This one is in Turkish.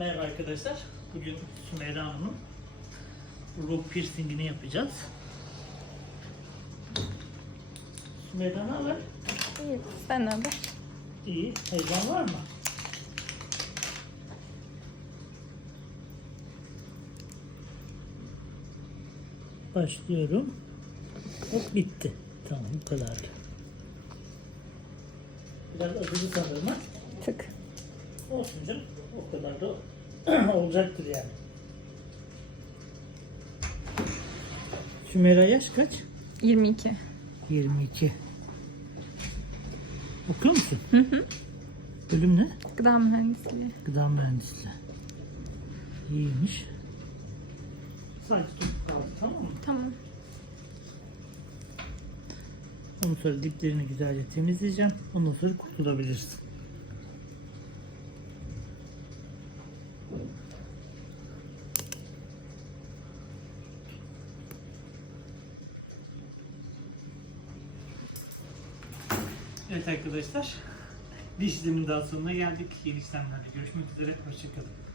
Merhaba arkadaşlar. Bugün Sümeyra Hanım'ın ruh piercingini yapacağız. Sümeyra ne haber? İyi, sen ne haber? İyi. Heyecan var mı? Başlıyorum. Hop bitti. Tamam bu kadar. Biraz acılı sanırım ha? Tık. Olsun canım. O kadar da olacaktır yani. Sümeyra yaş kaç? 22. 22. Okuyor musun? Hı hı. Bölüm ne? Gıda mühendisliği. Gıda mühendisliği. İyiymiş. Sadece tut kaldı tamam mı? Tamam. Ondan sonra diplerini güzelce temizleyeceğim. Ondan sonra kurtulabilirsin. Evet arkadaşlar. Bir işlemin daha sonuna geldik. Yeni işlemlerle görüşmek üzere. Hoşçakalın.